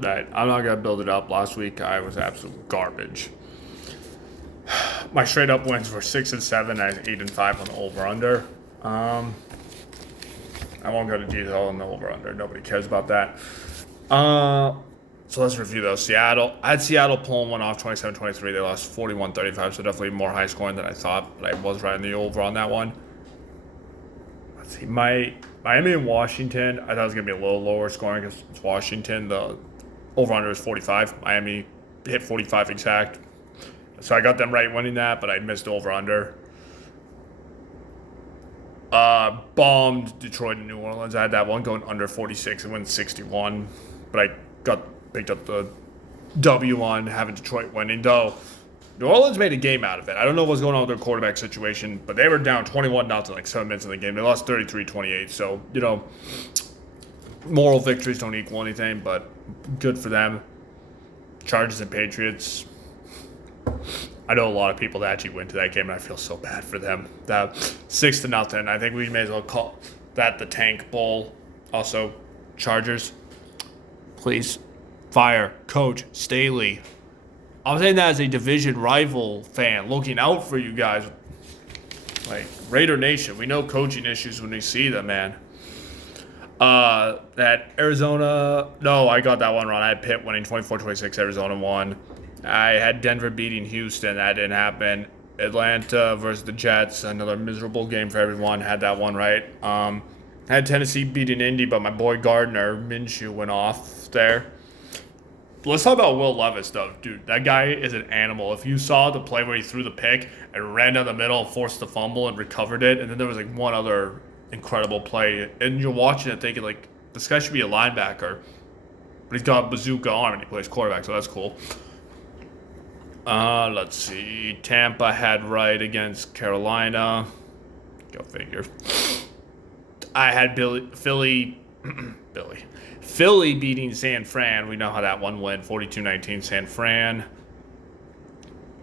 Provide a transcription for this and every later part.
that I'm not going to build it up. Last week, I was absolute garbage. My straight up wins were 6 and 7. I had 8 and 5 on the over under. I won't go to detail on the over under. Nobody cares about that. So let's review those. Seattle. I had Seattle pulling one off 27-23. They lost 41-35, so definitely more high scoring than I thought. But I was right in the over on that one. Let's see. Miami and Washington, I thought it was going to be a little lower scoring because it's Washington. The over under is 45. Miami hit 45 exact. So I got them right winning that, but I missed over under. Bombed Detroit and New Orleans. I had that one going under 46 and win 61. But I picked up the W on having Detroit winning, though. New Orleans made a game out of it. I don't know what's going on with their quarterback situation, but they were down 21-0 like 7 minutes in the game. They lost 33-28. So, moral victories don't equal anything, but good for them. Chargers and Patriots. I know a lot of people that actually went to that game, and I feel so bad for them. That 6-0. I think we may as well call that the Tank Bowl. Also, Chargers. Please fire Coach Staley. I'm saying that as a division rival fan, looking out for you guys. Like, Raider Nation, we know coaching issues when we see them, man. That Arizona, no, I got that one wrong. I had Pitt winning 24-26, Arizona won. I had Denver beating Houston, that didn't happen. Atlanta versus the Jets, another miserable game for everyone, had that one right. Had Tennessee beating Indy, but my boy Gardner Minshew went off there. Let's talk about Will Levis, though. Dude, that guy is an animal. If you saw the play where he threw the pick and ran down the middle, forced the fumble, and recovered it, and then there was like one other incredible play, and you're watching it thinking, like, this guy should be a linebacker, but he's got a bazooka arm and he plays quarterback, so that's cool. Let's see. Tampa had right against Carolina. Go figure. I had Philly beating San Fran. We know how that one went. 42-19 San Fran.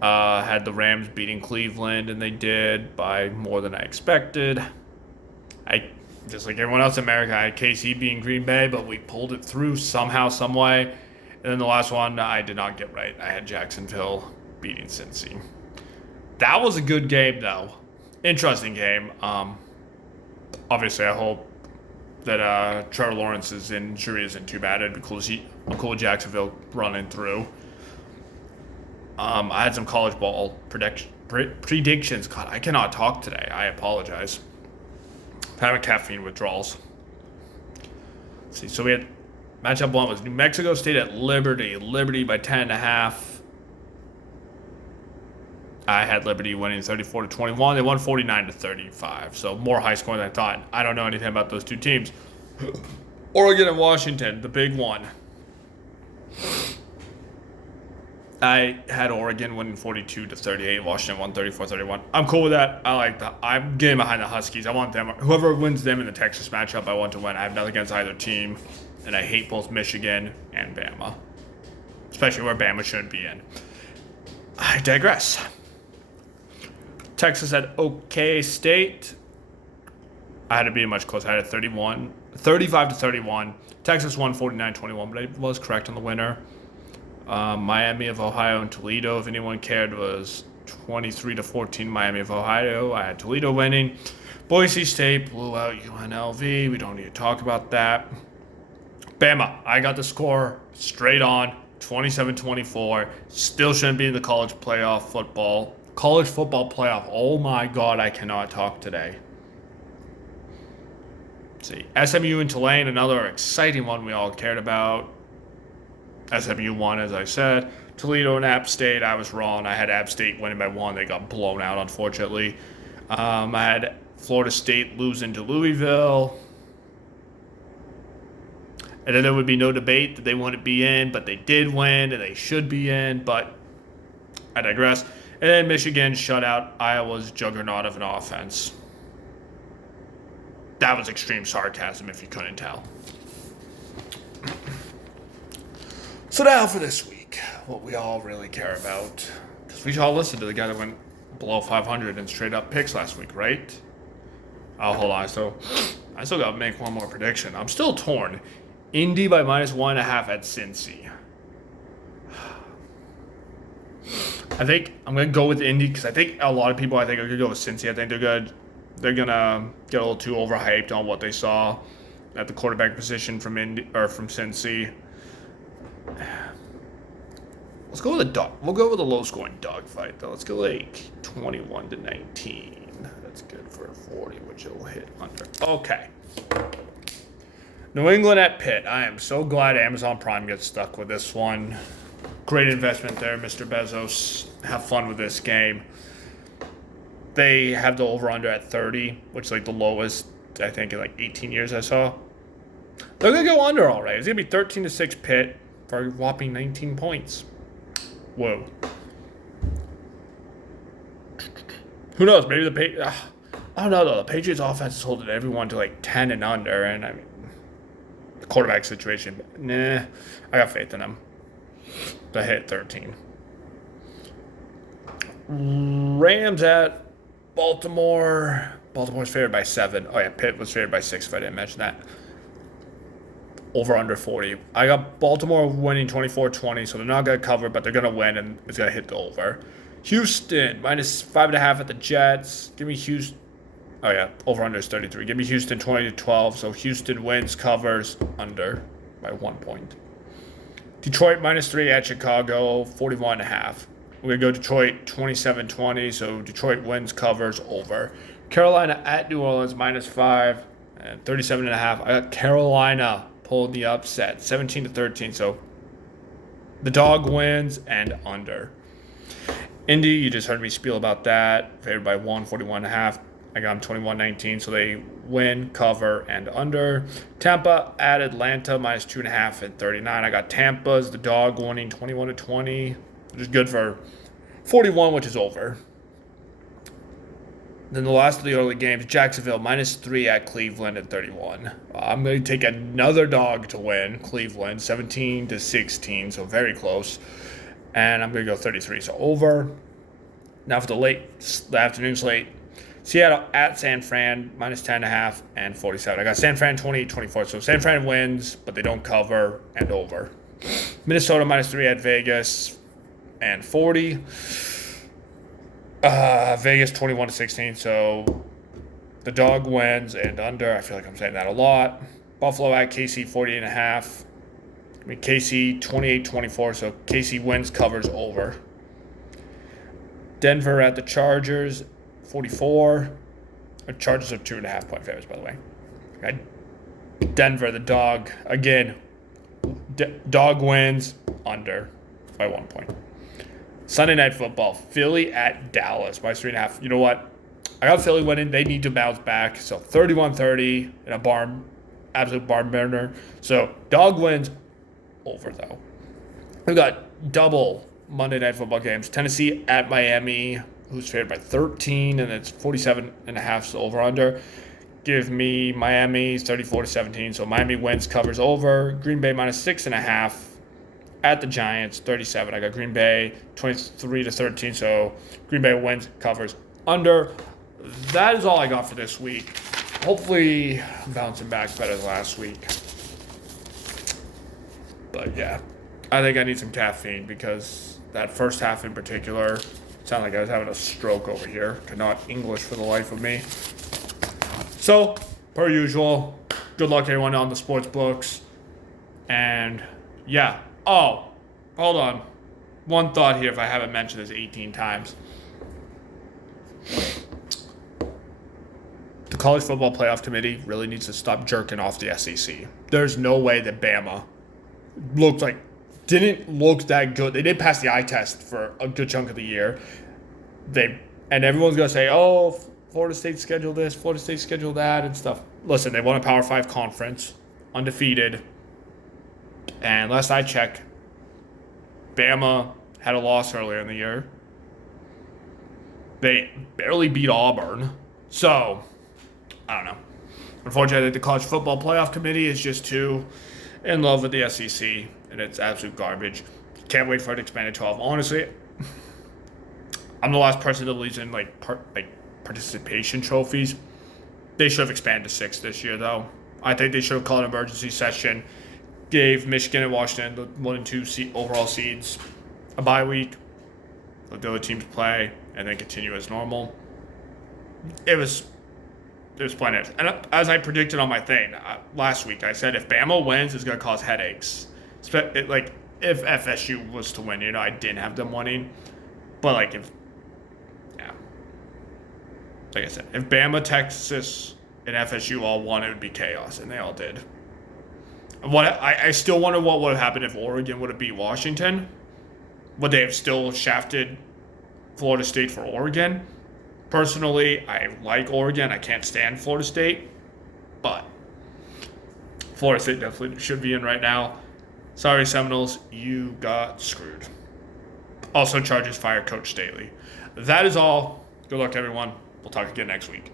Had the Rams beating Cleveland, and they did by more than I expected. I just like everyone else in America, I had KC beating Green Bay, but we pulled it through somehow, some way. And then the last one, I did not get right. I had Jacksonville beating Cincy. That was a good game, though. Interesting game. Obviously, I hope that Trevor Lawrence's injury isn't too bad. It'd be cool to see Jacksonville running through. I had some college ball predictions. God, I cannot talk today. I apologize. I'm having caffeine withdrawals. Let's see, so we had matchup one was New Mexico State at Liberty. Liberty by 10.5. I had Liberty winning 34-21. They won 49-35. So more high scoring than I thought. I don't know anything about those two teams. Oregon and Washington, the big one. I had Oregon winning 42-38. Washington won 34-31. I'm cool with that. I like that. I'm getting behind the Huskies. I want them. Whoever wins them in the Texas matchup, I want to win. I have nothing against either team. And I hate both Michigan and Bama. Especially where Bama shouldn't be in. I digress. Texas had OK State. I had to be much closer. I had a 35-31. Texas won 49-21, but I was correct on the winner. Miami of Ohio and Toledo, if anyone cared, was 23-14 Miami of Ohio. I had Toledo winning. Boise State blew out UNLV. We don't need to talk about that. Bama, I got the score straight on, 27-24. Still shouldn't be in the college football playoff. Oh my God, I cannot talk today. Let's see, SMU and Tulane, another exciting one we all cared about. SMU won, as I said. Toledo and App State, I was wrong. I had App State winning by 1. They got blown out, unfortunately. I had Florida State losing to Louisville. And then there would be no debate that they wouldn't be in, but they did win, and they should be in, but I digress. And then Michigan shut out Iowa's juggernaut of an offense. That was extreme sarcasm, if you couldn't tell. So now for this week, what we all really care about. Because we all listened to the guy that went below 500 in straight up picks last week, right? Oh, hold on. So I still got to make one more prediction. I'm still torn. Indy by -1.5 at Cincy. I think I'm gonna go with Indy because I think a lot of people are gonna go with Cincy. I think they're gonna get a little too overhyped on what they saw at the quarterback position from Cincy. Let's go with a dog. We'll go with a low-scoring dogfight though. Let's go like 21-19. That's good for 40, which will hit under. Okay. New England at Pitt. I am so glad Amazon Prime gets stuck with this one. Great investment there, Mr. Bezos. Have fun with this game. They have the over-under at 30, which is like the lowest, I think, in like 18 years I saw. They're going to go under all right. It's going to be 13-6 Pitt for a whopping 19 points. Whoa. Who knows? Maybe I don't know, though. The Patriots offense is holding everyone to like 10 and under, and I mean, the quarterback situation, nah, I got faith in them. They hit 13. Rams at Baltimore. Baltimore's favored by 7. Oh, yeah, Pitt was favored by 6, if I didn't mention that. Over under 40. I got Baltimore winning 24-20, so they're not going to cover, but they're going to win, and it's going to hit the over. Houston, -5.5 at the Jets. Give me Houston. Oh, yeah, over under is 33. Give me Houston 20-12, so Houston wins, covers, under by 1 point. Detroit -3 at Chicago, 41.5. We're going to go Detroit 27-20, so Detroit wins, covers, over. Carolina at New Orleans -5 and 37.5. I got Carolina pulling the upset, 17-13, so the dog wins and under. Indy, you just heard me spiel about that, favored by 1, 41.5. I got them 21-19, so they win, cover, and under. Tampa at Atlanta, -2.5 and 39. I got Tampa's the dog winning 21-20, which is good for 41, which is over. Then the last of the early games, Jacksonville -3 at Cleveland at 31. I'm going to take another dog to win, Cleveland, 17-16, so very close. And I'm going to go 33, so over. Now for the afternoon slate, Seattle at San Fran, -10.5 and 47. I got San Fran 28-24, so San Fran wins, but they don't cover, and over. Minnesota -3 at Vegas and 40. Vegas 21-16, so the dog wins and under. I feel like I'm saying that a lot. Buffalo at KC 48.5. I mean, KC 28-24, so KC wins, covers, over. Denver at the Chargers 44. The Chargers are 2.5 point favorites, by the way. Okay. Denver, the dog, again, dog wins, under by 1 point. Sunday Night Football, Philly at Dallas by 3.5. You know what? I got Philly winning. They need to bounce back. So 31-30 in a absolute barn burner. So dog wins, over though. We've got double Monday Night Football games. Tennessee at Miami, who's favored by 13, and it's 47.5, so over under. Give me Miami 34-17, so Miami wins, covers, over. Green Bay -6.5 at the Giants, 37. I got Green Bay 23-13, so Green Bay wins, covers, under. That is all I got for this week. Hopefully, I'm bouncing back better than last week. But yeah, I think I need some caffeine because that first half in particular sounded like I was having a stroke over here. Could not English for the life of me. So, per usual, good luck to everyone on the sports books. And yeah. Oh, hold on. One thought here if I haven't mentioned this 18 times. The College Football Playoff Committee really needs to stop jerking off the SEC. There's no way that Bama didn't look that good. They did pass the eye test for a good chunk of the year. And everyone's going to say, oh, Florida State scheduled this, Florida State scheduled that, and stuff. Listen, they won a Power 5 conference, undefeated. And last I checked, Bama had a loss earlier in the year. They barely beat Auburn. So, I don't know. Unfortunately, the College Football Playoff Committee is just too in love with the SEC, and it's absolute garbage. Can't wait for it to expand to 12. Honestly, I'm the last person that believes in participation trophies. They should have expanded to 6 this year, though. I think they should have called an emergency session, gave Michigan and Washington, the 1 and 2 overall seeds, a bye week. Let the other teams play and then continue as normal. It was plenty of, and as I predicted on my thing last week, I said if Bama wins, it's gonna cause headaches. Like if FSU was to win, I didn't have them winning, but like like I said, if Bama, Texas, and FSU all won, it would be chaos, and they all did. I still wonder what would have happened if Oregon would have beat Washington. Would they have still shafted Florida State for Oregon? Personally, I like Oregon. I can't stand Florida State, but Florida State definitely should be in right now. Sorry, Seminoles, you got screwed. Also, Chargers fired Coach Staley. That is all. Good luck, everyone. We'll talk again next week.